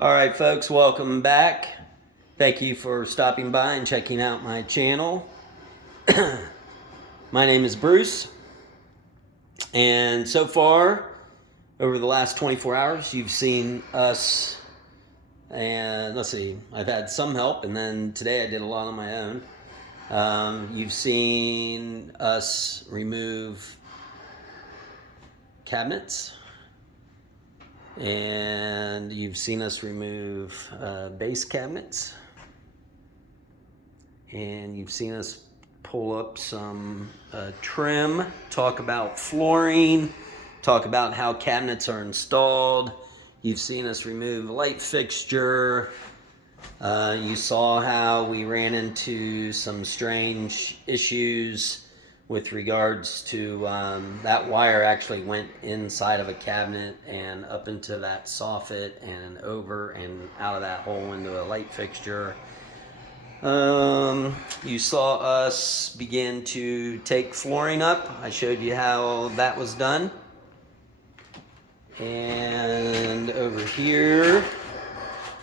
All right, folks, welcome back. Thank you for stopping by and checking out my channel. My name is Bruce, and so far, over the last 24 hours, you've seen us, and let's see, I've had some help, and then today I did a lot on my own. You've seen us remove cabinets, and you've seen us remove base cabinets, and you've seen us pull up some trim, talk about flooring, talk about how cabinets are installed. You've seen us remove a light fixture. You saw how we ran into some strange issues with regards to that wire actually went inside of a cabinet and up into that soffit and over and out of that hole into a light fixture. You saw us begin to take flooring up. I showed you how that was done. And over here,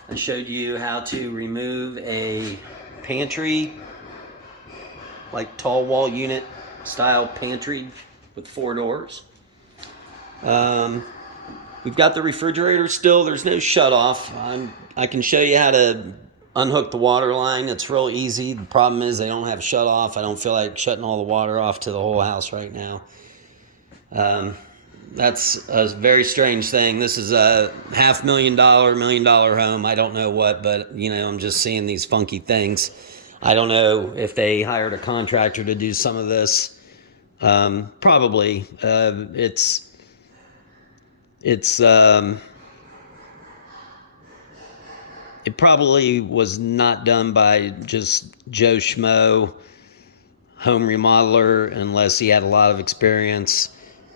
I showed you how to remove a pantry, like tall wall unit style pantry with 4 doors. We've got the refrigerator still. There's no shut off. I can show you how to unhook the water line. It's real easy. The problem is they don't have shut off. I don't feel like shutting all the water off to the whole house right now. That's a very strange thing. This is a $500,000, $1 million home. I don't know what, but I'm just seeing these funky things. I don't know if they hired a contractor to do some of this. Probably. It probably was not done by just Joe Schmo home remodeler unless he had a lot of experience.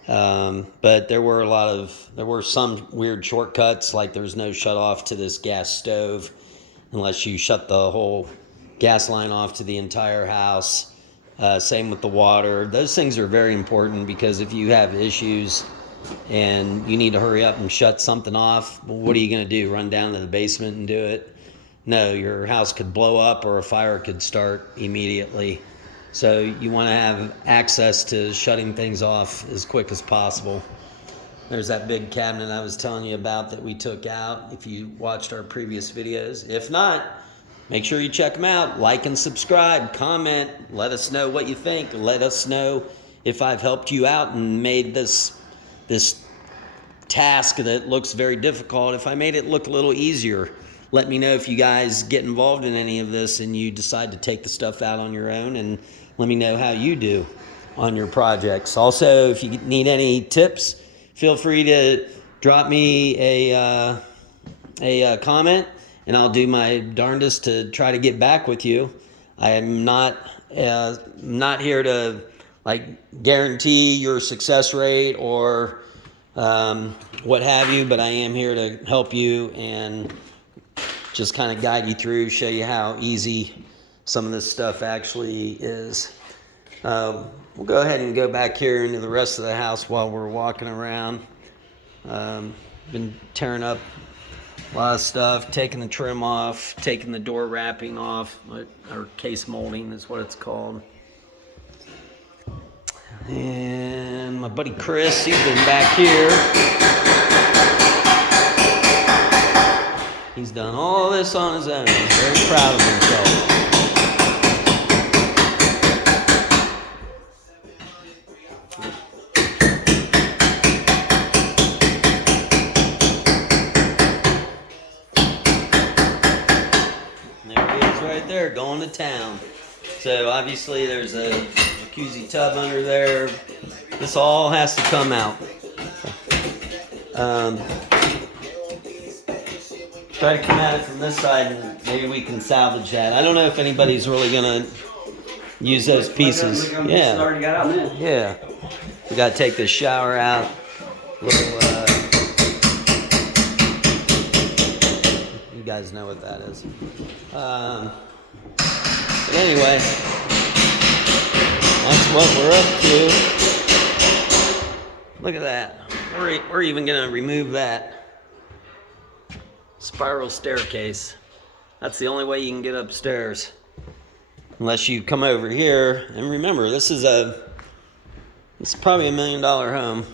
But there were some weird shortcuts, like there's no shut off to this gas stove unless you shut the whole gas line off to the entire house. Same with the water. Those things are very important because if you have issues and you need to hurry up and shut something off, well, what are you going to do? Run down to the basement and do it? No, your house could blow up or a fire could start immediately. So you want to have access to shutting things off as quick as possible. There's that big cabinet I was telling you about that we took out if you watched our previous videos. If not, make sure you check them out. Like and subscribe, comment, let us know what you think. Let us know if I've helped you out and made this task that looks very difficult, if I made it look a little easier. Let me know if you guys get involved in any of this and you decide to take the stuff out on your own, and let me know how you do on your projects. Also, if you need any tips, feel free to drop me a comment, and I'll do my darndest to try to get back with you. I am not here to guarantee your success rate or what have you, but I am here to help you and just kind of guide you through, show you how easy some of this stuff actually is. We'll go ahead and go back here into the rest of the house while we're walking around. Been tearing up a lot of stuff, taking the trim off, taking the door wrapping off, or case molding is what it's called. And my buddy Chris, he's been back here. He's done all this on his own. He's very proud of himself. There, going to town. So obviously there's a jacuzzi tub under there. This all has to come out. Try to come at it from this side and maybe we can salvage that. I don't know if anybody's really gonna use those pieces. Yeah. Yeah. We gotta take this shower out. You guys know what that is. But anyway, that's what we're up to. Look at that. We're even going to remove that. spiral staircase. That's the only way you can get upstairs. Unless you come over here, and remember, this is probably $1 million home.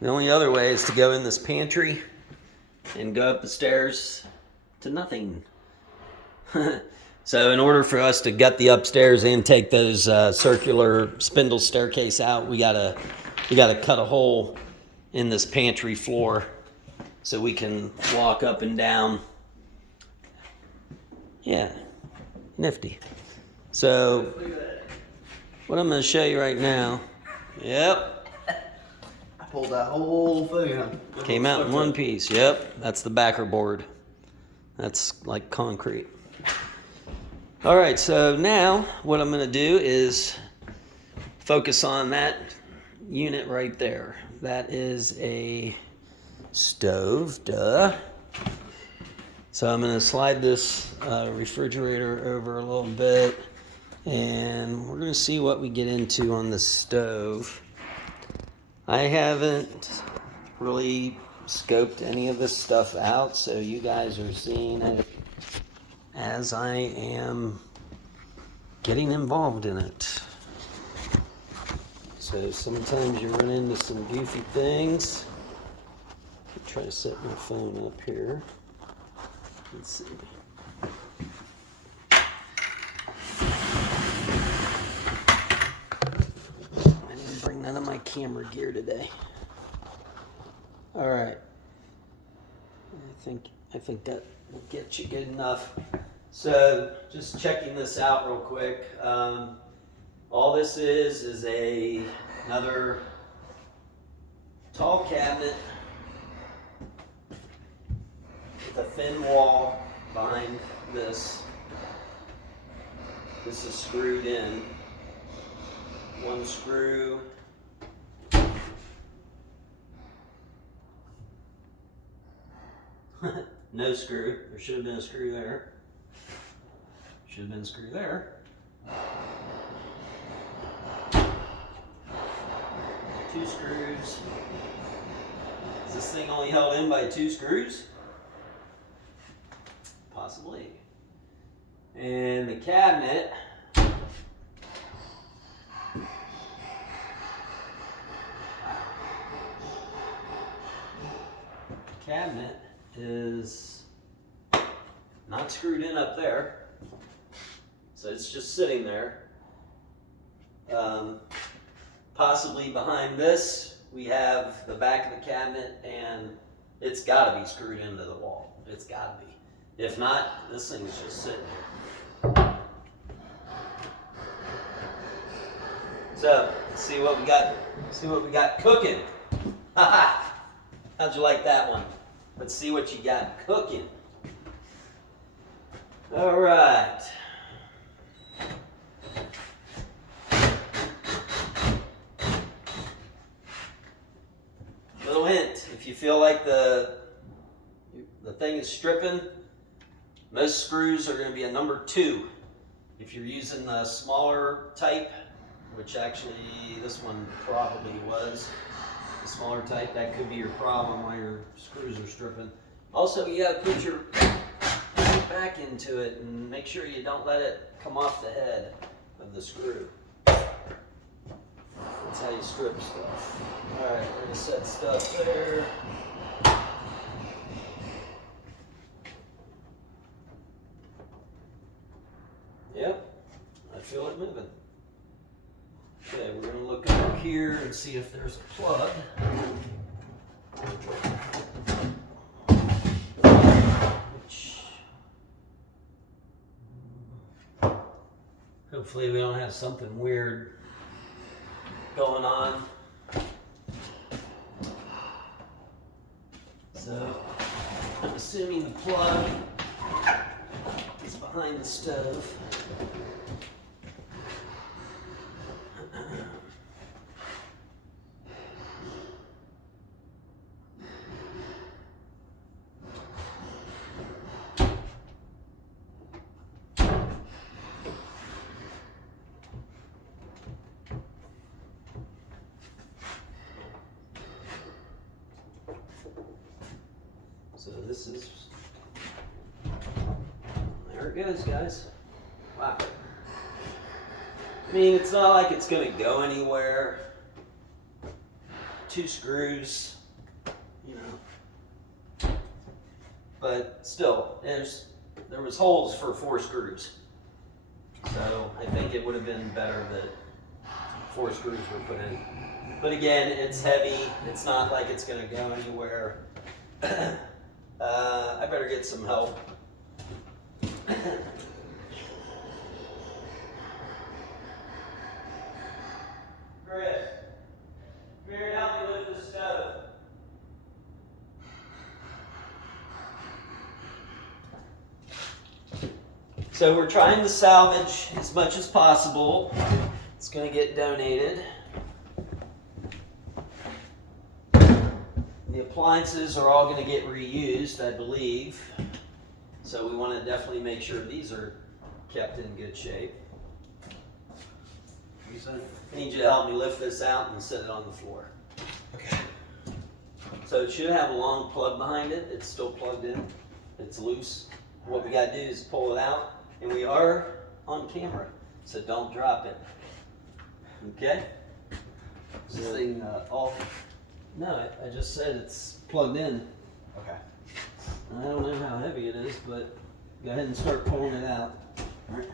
The only other way is to go in this pantry and go up the stairs to nothing. So in order for us to gut the upstairs and take those circular spindle staircase out, we gotta cut a hole in this pantry floor so we can walk up and down. Yeah, nifty. So what I'm going to show you right now. Yep. I pulled that whole thing out. Came out in one piece. Yep, that's the backer board. That's like concrete. All right, so now what I'm going to do is focus on that unit right there. That is a stove, duh. So I'm going to slide this refrigerator over a little bit, and we're going to see what we get into on the stove. I haven't really scoped any of this stuff out, so you guys are seeing it as I am getting involved in it. So sometimes you run into some goofy things. Try to set my phone up here. Let's see. I didn't bring none of my camera gear today. All right. I think that will get you good enough. So just checking this out real quick. All this is another tall cabinet with a thin wall behind this. This is screwed in. One screw. No screw. There should have been a screw there. Should have been a screw there. Two screws. Is this thing only held in by two screws? Possibly. And the cabinet is not screwed in up there, so it's just sitting there. Possibly behind this we have the back of the cabinet, and it's got to be screwed into the wall. It's got to be. If not, this thing's just sitting here. So let's see what we got. See what we got cooking. How'd you like that one? Let's see what you got cooking. All right. Little hint: if you feel like the thing is stripping, most screws are going to be a number 2. If you're using the smaller type, which actually this one probably was the smaller type, that could be your problem while your screws are stripping. Also, you got to put your back into it and make sure you don't let it come off the head of the screw. That's how you strip stuff. All right, we're going to set stuff there. Yep, I feel it moving. Okay, we're going to look over here and see if there's a plug. Hopefully we don't have something weird going on. So I'm assuming the plug is behind the stove. So this is, there it goes, guys. Wow. I mean, it's not like it's gonna go anywhere. 2 screws, you know. But still, there was holes for 4 screws. So I think it would have been better that 4 screws were put in. But again, it's heavy. It's not like it's gonna go anywhere. I better get some help. Chris, come here and help me lift the stove. So we're trying to salvage as much as possible. It's going to get donated. The appliances are all going to get reused, I believe. So we want to definitely make sure these are kept in good shape. I need you to help me lift this out and set it on the floor. Okay. So it should have a long plug behind it. It's still plugged in. It's loose. What we got to do is pull it out. And we are on camera, so don't drop it. Okay? Is this thing off? No, I just said it's plugged in. Okay. I don't know how heavy it is, but go ahead and start pulling it out. All right.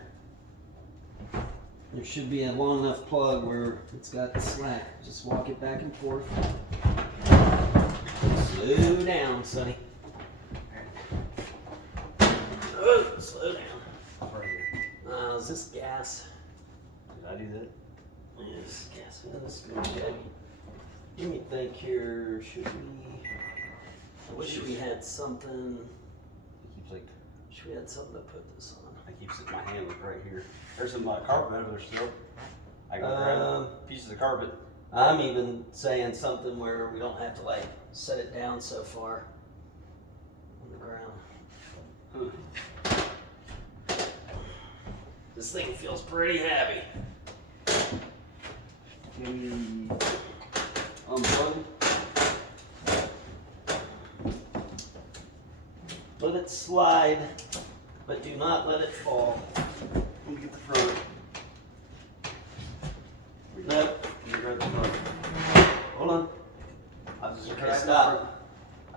There should be a long enough plug where it's got slack. Just walk it back and forth. Slow down, Sonny. Oh, slow down. Is this gas? Did I do that? Yes, gas. This is going to be heavy. Let me think here. Should we? I wish we had something. It keeps like. Wish we had something to put this on. I keep sitting my hand like right here. There's some carpet over there still. I go grab pieces of carpet. I'm even saying something where we don't have to like set it down so far on the ground. This thing feels pretty heavy. Can you unplug? Let it slide, but do not let it fall. Let me get the front. Nope. You grab the front. Hold on. I was just Okay, grabbing the stop. front.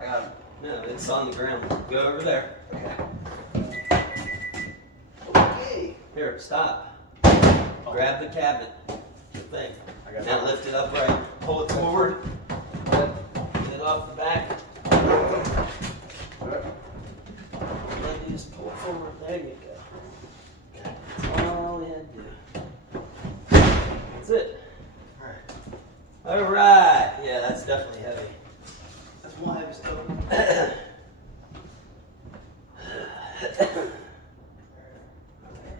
I got it. No, it's on the ground. Go over there. Okay. Okay. Here, stop. Grab the cabinet. The thing. I got Now it. lift it up right. Pull it forward. Get it off the back. Alright. All you do is pull it forward. There you go. That's all we had to do. That's it. Alright. All right. Yeah, that's definitely heavy. That's my heavy stuff.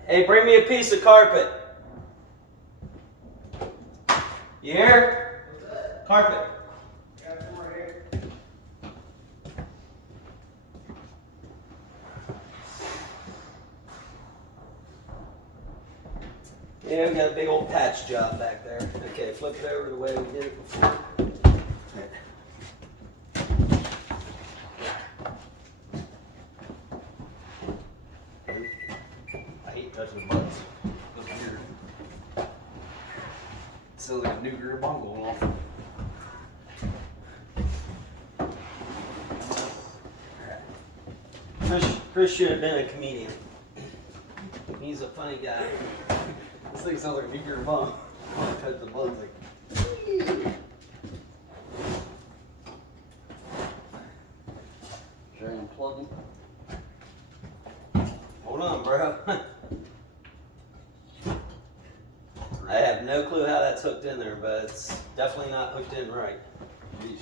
Hey, bring me a piece of carpet. You hear? Carpet. Yeah, we got a big old patch job back there. Okay, flip it over the way we did it before. I hate touching the buttons. Look weird. Sounds like a nuclear bomb going off. Chris should have been a comedian. He's a funny guy. This thing sounds like a nuclear bomb. When I touch the buttons, like. Should I unplug them? Hold on, bro. I have no clue how that's hooked in there, but it's definitely not hooked in right.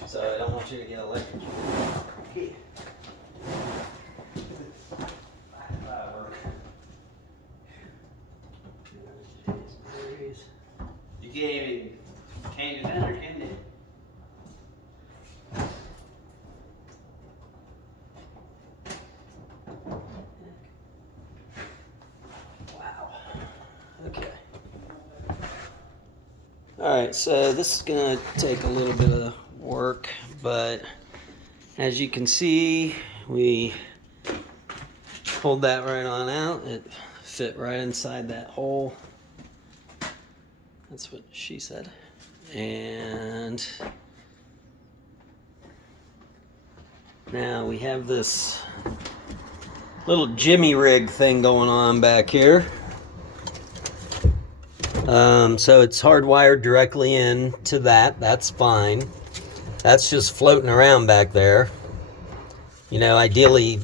So I don't want you to get electrocuted. Okay. You can't even change it in there, can you? Wow. Okay. All right, so this is gonna take a little bit of work, but as you can see, we pulled that right on out. It fit right inside that hole. That's what she said. And now we have this little jimmy rig thing going on back here. So it's hardwired directly into that. That's fine. That's just floating around back there. You know, ideally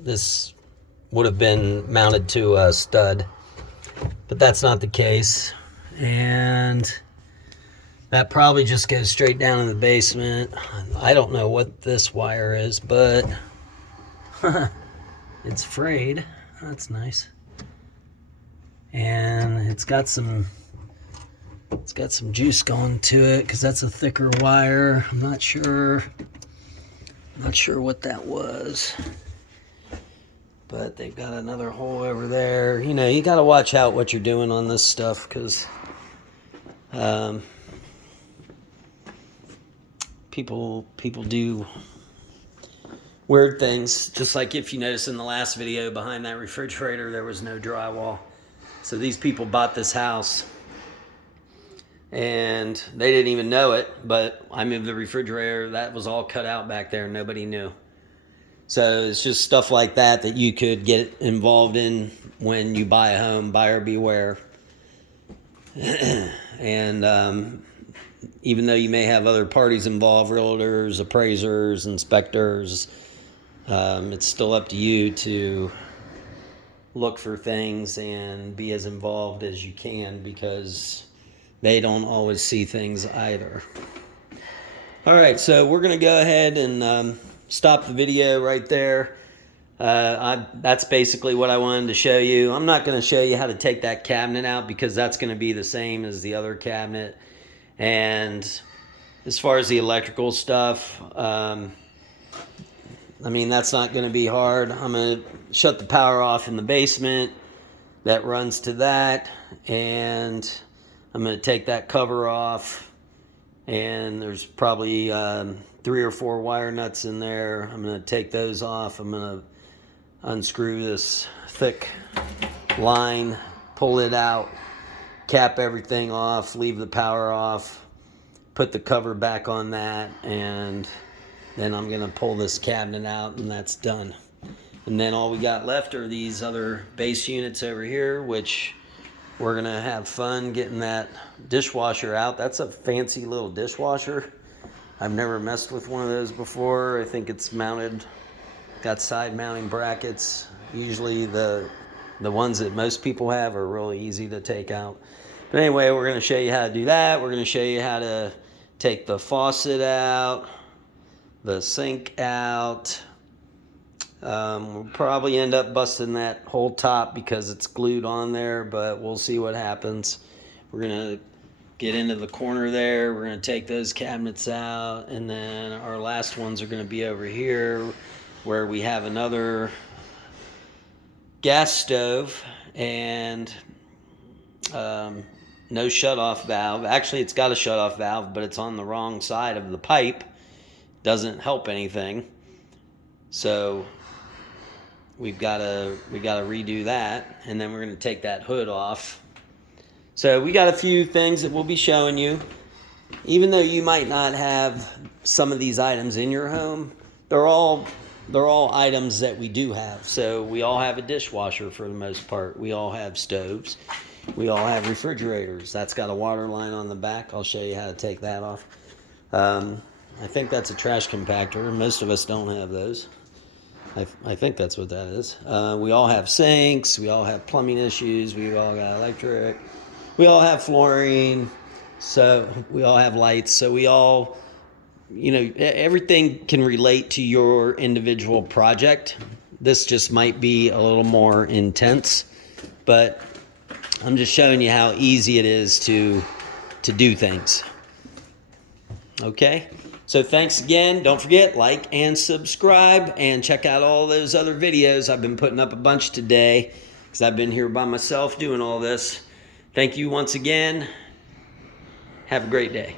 this would have been mounted to a stud, but that's not the case. And that probably just goes straight down in the basement. I don't know what this wire is, but it's frayed. That's nice. And it's got some juice going to it because that's a thicker wire. I'm not sure what that was. But they've got another hole over there. You know, you got to watch out what you're doing on this stuff because people do weird things. Just like if you notice in the last video, behind that refrigerator there was no drywall. So these people bought this house and they didn't even know it, but I moved the refrigerator. That was all cut out back there. Nobody knew. So it's just stuff like that that you could get involved in when you buy a home. Buyer beware. And even though you may have other parties involved, realtors, appraisers, inspectors, it's still up to you to look for things and be as involved as you can because they don't always see things either. All right, so we're going to go ahead and stop the video right there. That's basically what I wanted to show you. I'm not going to show you how to take that cabinet out because that's going to be the same as the other cabinet. And as far as the electrical stuff, I mean, that's not going to be hard. I'm going to shut the power off in the basement. That runs to that. And I'm going to take that cover off. And there's probably 3 or 4 wire nuts in there. I'm going to take those off. I'm going to unscrew this thick line, pull it out, cap everything off, leave the power off, put the cover back on that, and then I'm going to pull this cabinet out, and that's done. And then all we got left are these other base units over here, which we're going to have fun getting that dishwasher out. That's a fancy little dishwasher. I've never messed with one of those before. I think it's mounted, got side mounting brackets. Usually the ones that most people have are really easy to take out. But anyway, we're going to show you how to do that. We're going to show you how to take the faucet out, the sink out. We'll probably end up busting that whole top because it's glued on there, but we'll see what happens. We're going to get into the corner there. We're going to take those cabinets out, and then our last ones are going to be over here where we have another gas stove and no shut-off valve. Actually, it's got a shut-off valve, but it's on the wrong side of the pipe. Doesn't help anything. So we've got to redo that, and then we're going to take that hood off. So we got a few things that we'll be showing you. Even though you might not have some of these items in your home, they're all items that we do have. So we all have a dishwasher for the most part. We all have stoves. We all have refrigerators. That's got a water line on the back. I'll show you how to take that off. I think that's a trash compactor. Most of us don't have those. I think that's what that is. We all have sinks. We all have plumbing issues. We all got electric. We all have flooring. So we all have lights. So we all, you know, everything can relate to your individual project. This just might be a little more intense, but I'm just showing you how easy it is to do things. Okay? So thanks again. Don't forget, like and subscribe, and check out all those other videos. I've been putting up a bunch today because I've been here by myself doing all this. Thank you once again. Have a great day.